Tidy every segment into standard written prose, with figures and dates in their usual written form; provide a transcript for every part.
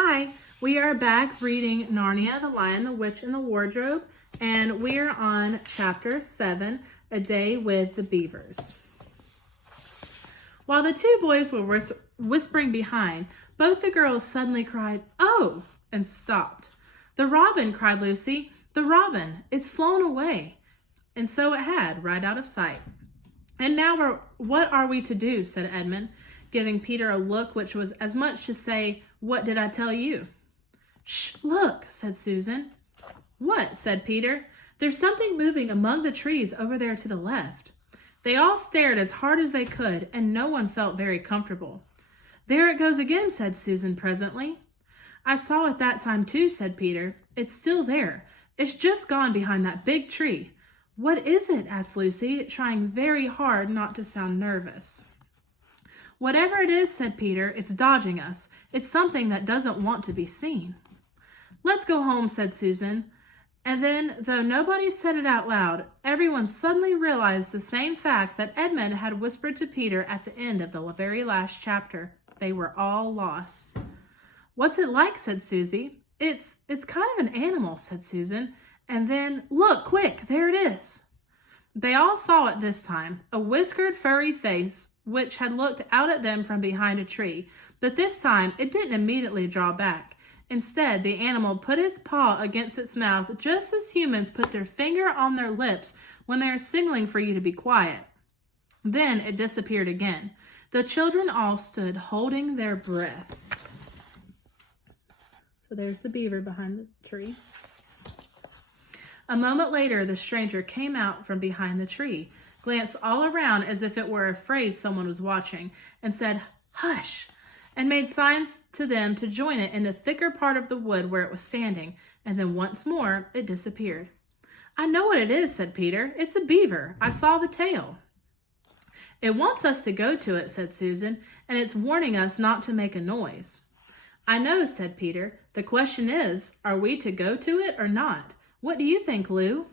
Hi, we are back reading Narnia, the Lion, the Witch, and the Wardrobe, and we are on chapter 7, A Day with the Beavers. While the two boys were whispering behind, both the girls suddenly cried, "Oh!" and stopped. "The robin," cried Lucy. "The robin! It's flown away." And so it had, right out of sight. "And now what are we to do?" said Edmund, giving Peter a look which was as much to say, "What did I tell you?" "Shh, look," said Susan. "What?" said Peter. "There's something moving among the trees over there to the left." They all stared as hard as they could, and no one felt very comfortable. "There it goes again," said Susan presently. "I saw it that time too," said Peter. "It's still there. It's just gone behind that big tree." "What is it?" asked Lucy, trying very hard not to sound nervous. "Whatever it is," said Peter, "it's dodging us. It's something that doesn't want to be seen." "Let's go home," said Susan. And then, though nobody said it out loud, everyone suddenly realized the same fact that Edmund had whispered to Peter at the end of the very last chapter. They were all lost. "What's it like?" said Susie. It's kind of an animal," said Susan. And then, "Look, quick, there it is." They all saw it this time, a whiskered, furry face which had looked out at them from behind a tree, but this time it didn't immediately draw back. Instead, the animal put its paw against its mouth just as humans put their finger on their lips when they are signaling for you to be quiet. Then it disappeared again. The children all stood holding their breath. So there's the beaver behind the tree. A moment later, the stranger came out from behind the tree, glanced all around as if it were afraid someone was watching, and said, "Hush," and made signs to them to join it in the thicker part of the wood where it was standing, and then once more it disappeared. "I know what it is," said Peter. "It's a beaver. I saw the tail." "It wants us to go to it," said Susan, "and it's warning us not to make a noise." "I know," said Peter. "The question is, are we to go to it or not? What do you think, Lou?"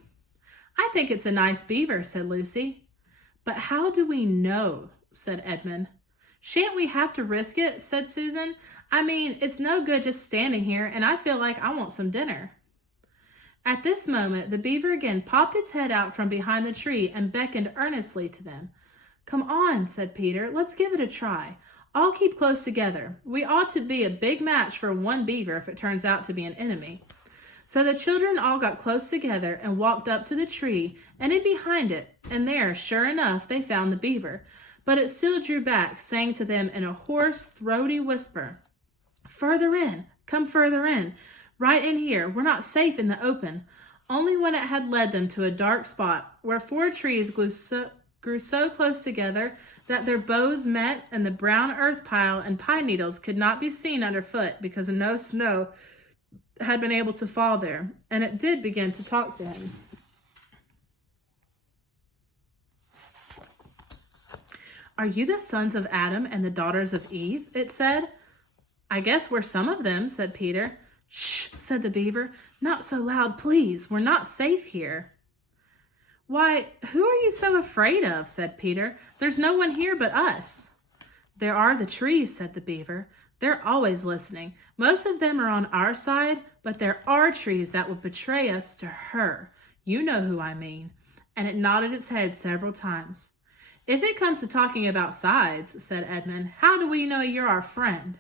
"I think it's a nice beaver," said Lucy. "But how do we know?" said Edmund. "Shan't we have to risk it?" said Susan. "I mean, it's no good just standing here, and I feel like I want some dinner." At this moment, the beaver again popped its head out from behind the tree and beckoned earnestly to them. "Come on," said Peter. "Let's give it a try. All keep close together. We ought to be a big match for one beaver if it turns out to be an enemy." So the children all got close together and walked up to the tree and in behind it, and there, sure enough, they found the beaver. But it still drew back, saying to them in a hoarse, throaty whisper, "Further in, come further in, right in here. We're not safe in the open." Only when it had led them to a dark spot where four trees grew so close together that their boughs met and the brown earth pile and pine needles could not be seen underfoot because no snow had been able to fall there, and it did begin to talk to him. "Are you the sons of Adam and the daughters of Eve?" it said. "I guess we're some of them," said Peter. "Shh," said the beaver. "Not so loud, please. We're not safe here." "Why, who are you so afraid of?" said Peter. "There's no one here but us." "There are the trees," said the beaver. "They're always listening. Most of them are on our side, but there are trees that would betray us to her. You know who I mean." And it nodded its head several times. "If it comes to talking about sides," said Edmund, "how do we know you're our friend?"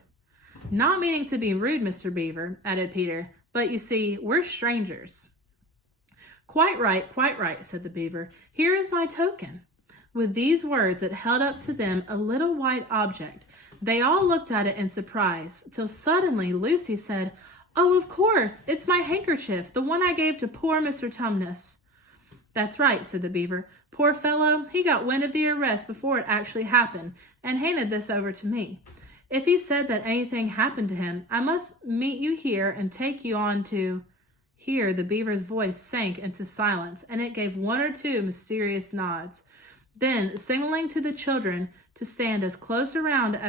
"Not meaning to be rude, Mr. Beaver," added Peter, "but you see, we're strangers." Quite right," said the beaver. "Here is my token." With these words, it held up to them a little white object. They all looked at it in surprise, till suddenly Lucy said, "Oh, of course, it's my handkerchief, the one I gave to poor Mr. Tumnus." "That's right," said the beaver. "Poor fellow, he got wind of the arrest before it actually happened, and handed this over to me. If he said that anything happened to him, I must meet you here and take you on to—" Here the beaver's voice sank into silence, and it gave one or two mysterious nods. Then, signaling to the children to stand as close around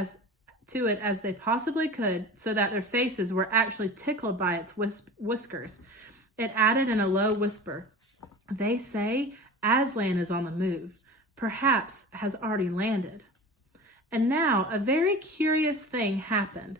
to it as they possibly could, so that their faces were actually tickled by its whiskers, it added in a low whisper, "They say Aslan is on the move, perhaps has already landed." And now a very curious thing happened.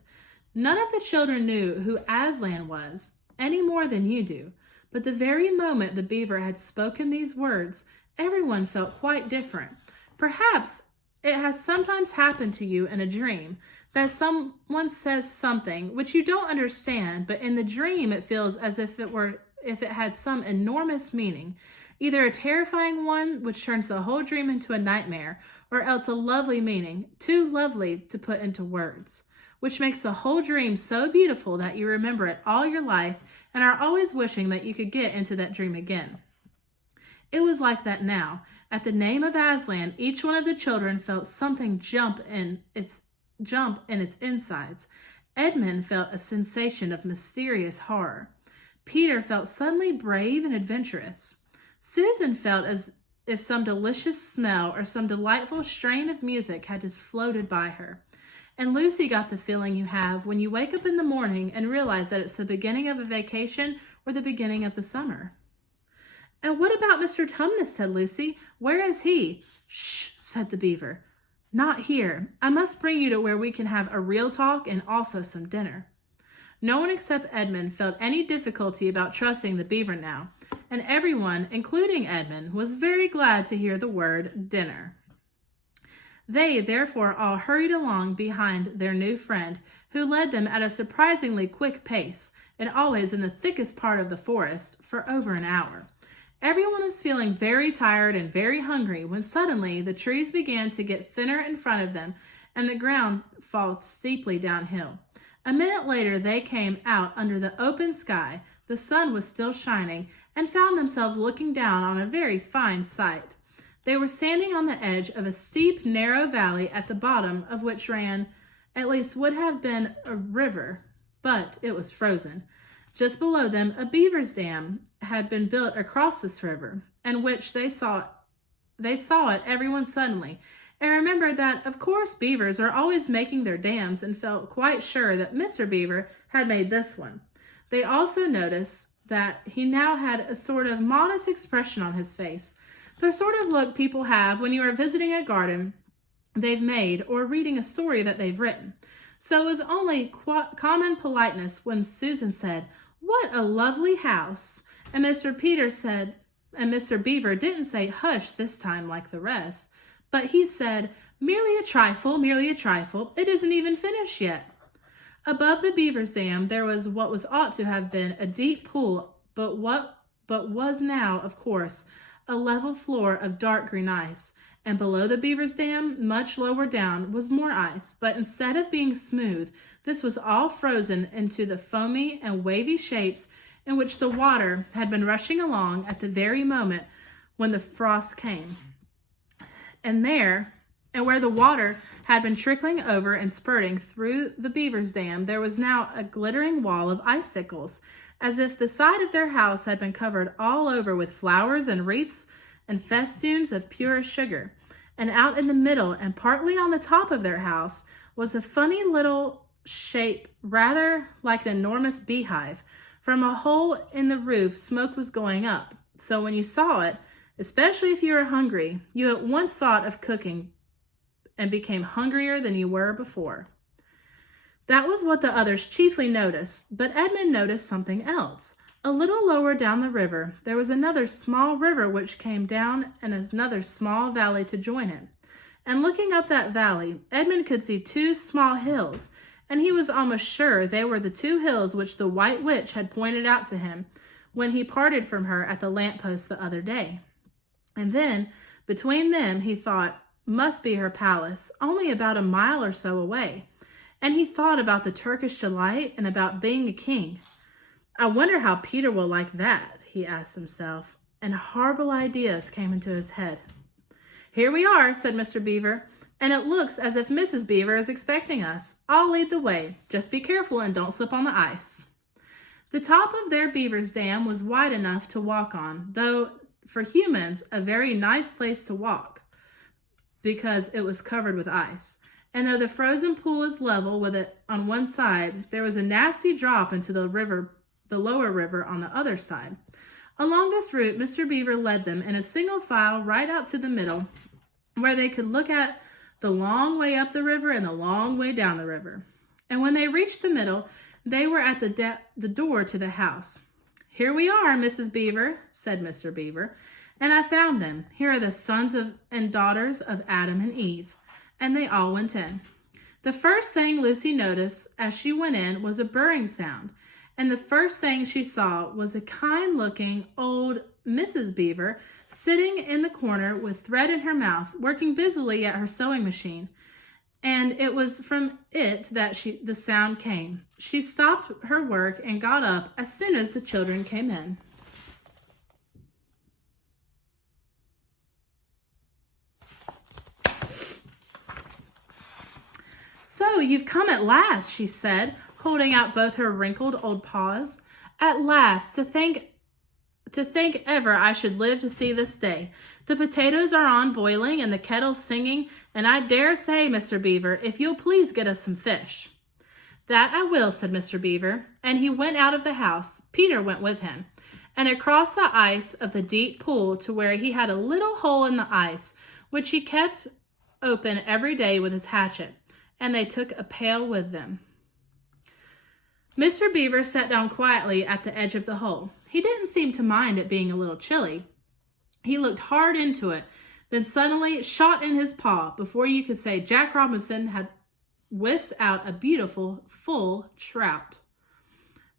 None of the children knew who Aslan was, any more than you do, but the very moment the beaver had spoken these words, everyone felt quite different. Perhaps it has sometimes happened to you in a dream that someone says something which you don't understand, but in the dream it feels as if it had some enormous meaning, either a terrifying one which turns the whole dream into a nightmare, or else a lovely meaning, too lovely to put into words, which makes the whole dream so beautiful that you remember it all your life and are always wishing that you could get into that dream again. It was like that now. At the name of Aslan, each one of the children felt something jump in its insides. Edmund felt a sensation of mysterious horror. Peter felt suddenly brave and adventurous. Susan felt as if some delicious smell or some delightful strain of music had just floated by her. And Lucy got the feeling you have when you wake up in the morning and realize that it's the beginning of a vacation or the beginning of the summer. "And what about Mr. Tumnus?" said Lucy. "Where is he?" "Shh," said the beaver. "Not here. I must bring you to where we can have a real talk and also some dinner." No one except Edmund felt any difficulty about trusting the beaver now, and everyone, including Edmund, was very glad to hear the word dinner. They therefore all hurried along behind their new friend, who led them at a surprisingly quick pace, and always in the thickest part of the forest, for over an hour. Everyone was feeling very tired and very hungry when suddenly the trees began to get thinner in front of them and the ground fall steeply downhill. A minute later they came out under the open sky, the sun was still shining, and found themselves looking down on a very fine sight. They were standing on the edge of a steep, narrow valley at the bottom of which ran, at least would have been a river, but it was frozen. Just below them, a beaver's dam had been built across this river, and which they saw it, everyone suddenly, and remembered that, of course, beavers are always making their dams, and felt quite sure that Mr. Beaver had made this one. They also noticed that he now had a sort of modest expression on his face, the sort of look people have when you are visiting a garden they've made or reading a story that they've written. So it was only common politeness when Susan said, "What a lovely house!" And Mr. Beaver didn't say hush this time like the rest, but he said, merely a trifle, it isn't even finished yet." Above the beaver's dam there was what ought to have been a deep pool, but was now, of course, a level floor of dark green ice, and below the beaver's dam, much lower down, was more ice, but instead of being smooth, this was all frozen into the foamy and wavy shapes in which the water had been rushing along at the very moment when the frost came. And where the water had been trickling over and spurting through the beaver's dam, there was now a glittering wall of icicles, as if the side of their house had been covered all over with flowers and wreaths and festoons of pure sugar. And out in the middle and partly on the top of their house was a funny little shape, rather like an enormous beehive. From a hole in the roof, smoke was going up. So when you saw it, especially if you were hungry, you at once thought of cooking and became hungrier than you were before. That was what the others chiefly noticed, but Edmund noticed something else. A little lower down the river, there was another small river which came down and another small valley to join it. And looking up that valley, Edmund could see two small hills, and he was almost sure they were the two hills which the White Witch had pointed out to him when he parted from her at the lamppost the other day. And then, between them, he thought, must be her palace, only about a mile or so away. And he thought about the Turkish delight and about being a king. "I wonder how Peter will like that," he asked himself, and horrible ideas came into his head. "Here we are," said Mr. Beaver, "and it looks as if Mrs. Beaver is expecting us. I'll lead the way. Just be careful and don't slip on the ice." The top of their beaver's dam was wide enough to walk on, though for humans a very nice place to walk, because it was covered with ice. And though the frozen pool is level with it on one side, there was a nasty drop into the lower river on the other side. Along this route, Mr. Beaver led them in a single file right out to the middle, where they could look at the long way up the river and the long way down the river. And when they reached the middle, they were at the door to the house. "Here we are, Mrs. Beaver," said Mr. Beaver, "and I found them. Here are the sons and daughters of Adam and Eve." And they all went in. The first thing Lucy noticed as she went in was a burring sound, and the first thing she saw was a kind-looking old Mrs. Beaver sitting in the corner with thread in her mouth, working busily at her sewing machine. And it was from it that the sound came. She stopped her work and got up as soon as the children came in. "So you've come at last," she said, holding out both her wrinkled old paws. "At last, to think ever I should live to see this day. The potatoes are on boiling and the kettle's singing, and I dare say, Mr. Beaver, if you'll please get us some fish." "That I will," said Mr. Beaver, and he went out of the house. Peter went with him, and across the ice of the deep pool to where he had a little hole in the ice, which he kept open every day with his hatchet, and they took a pail with them. Mr. Beaver sat down quietly at the edge of the hole. He didn't seem to mind it being a little chilly. He looked hard into it, then suddenly shot in his paw. Before you could say Jack Robinson had whisked out a beautiful, full trout.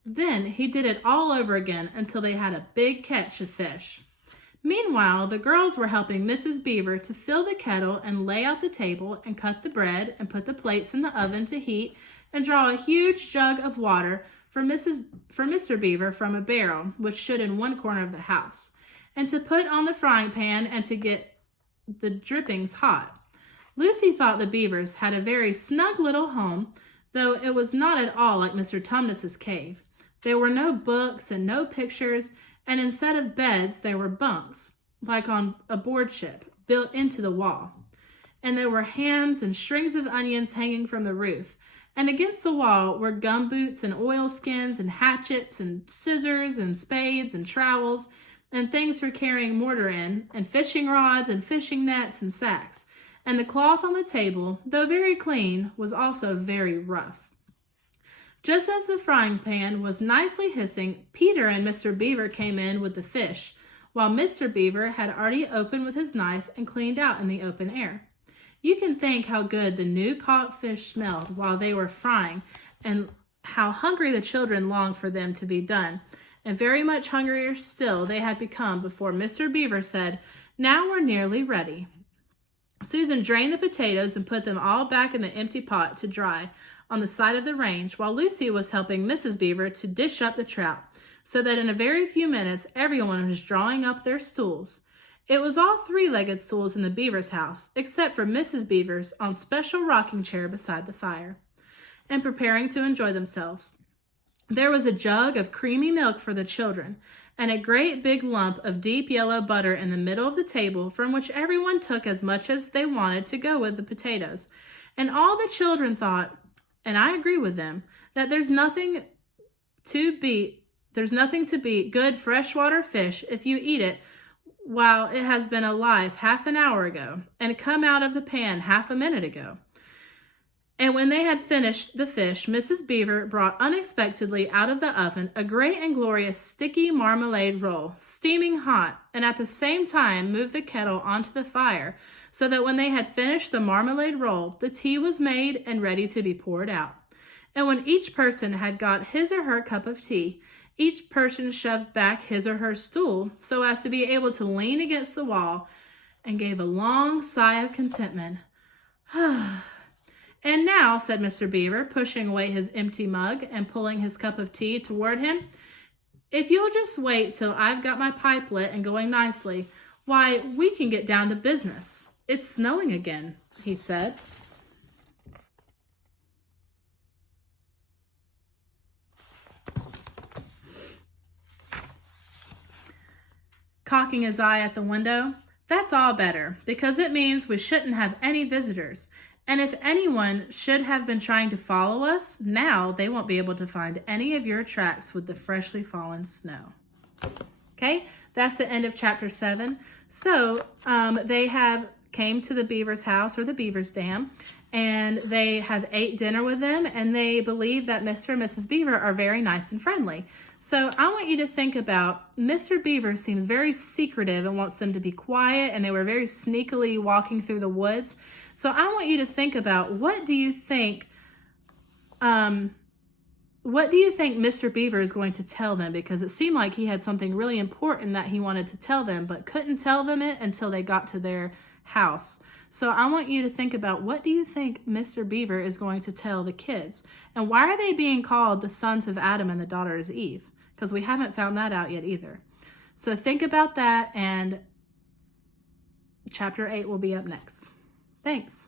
Then he did it all over again until they had a big catch of fish. Meanwhile, the girls were helping Mrs. Beaver to fill the kettle and lay out the table and cut the bread and put the plates in the oven to heat and draw a huge jug of water for Mr. Beaver from a barrel which stood in one corner of the house, and to put on the frying pan and to get the drippings hot. Lucy thought the Beavers had a very snug little home, though it was not at all like Mr. Tumnus's cave. There were no books and no pictures, and instead of beds, there were bunks, like on a board ship, built into the wall. And there were hams and strings of onions hanging from the roof, and against the wall were gumboots and oilskins and hatchets and scissors and spades and trowels and things for carrying mortar in, and fishing rods and fishing nets and sacks. And the cloth on the table, though very clean, was also very rough. Just as the frying pan was nicely hissing, Peter and Mr. Beaver came in with the fish, while Mr. Beaver had already opened with his knife and cleaned out in the open air. You can think how good the new caught fish smelled while they were frying, and how hungry the children longed for them to be done, and very much hungrier still they had become before Mr. Beaver said, "Now we're nearly ready." Susan drained the potatoes and put them all back in the empty pot to dry on the side of the range, while Lucy was helping Mrs. Beaver to dish up the trout, so that in a very few minutes everyone was drawing up their stools. It was all three-legged stools in the Beavers' house, except for Mrs. Beaver's on special rocking chair beside the fire, and preparing to enjoy themselves. There was a jug of creamy milk for the children, and a great big lump of deep yellow butter in the middle of the table, from which everyone took as much as they wanted to go with the potatoes. And all the children thought, and I agree with them, that there's nothing to beat good freshwater fish if you eat it while it has been alive half an hour ago and come out of the pan half a minute ago. And when they had finished the fish, Mrs. Beaver brought unexpectedly out of the oven a great and glorious sticky marmalade roll, steaming hot, and at the same time moved the kettle onto the fire, so that when they had finished the marmalade roll, the tea was made and ready to be poured out. And when each person had got his or her cup of tea, each person shoved back his or her stool so as to be able to lean against the wall, and gave a long sigh of contentment. "And now," said Mr. Beaver, pushing away his empty mug and pulling his cup of tea toward him, "if you'll just wait till I've got my pipe lit and going nicely, why, we can get down to business. It's snowing again," he said. Cocking his eye at the window, "That's all better, because it means we shouldn't have any visitors. And if anyone should have been trying to follow us, now they won't be able to find any of your tracks with the freshly fallen snow." Okay, that's the end of chapter 7. So they came to the Beaver's house, or the Beaver's dam, and they have ate dinner with them, and they believe that Mr. and Mrs. Beaver are very nice and friendly. So I want you to think about Mr. Beaver seems very secretive and wants them to be quiet, and they were very sneakily walking through the woods. So I want you to think about what do you think Mr. Beaver is going to tell them? Because it seemed like he had something really important that he wanted to tell them, but couldn't tell them it until they got to their house. So I want you to think about what do you think Mr. Beaver is going to tell the kids? And why are they being called the sons of Adam and the daughters of Eve? Because we haven't found that out yet either. So think about that, and chapter 8 will be up next. Thanks.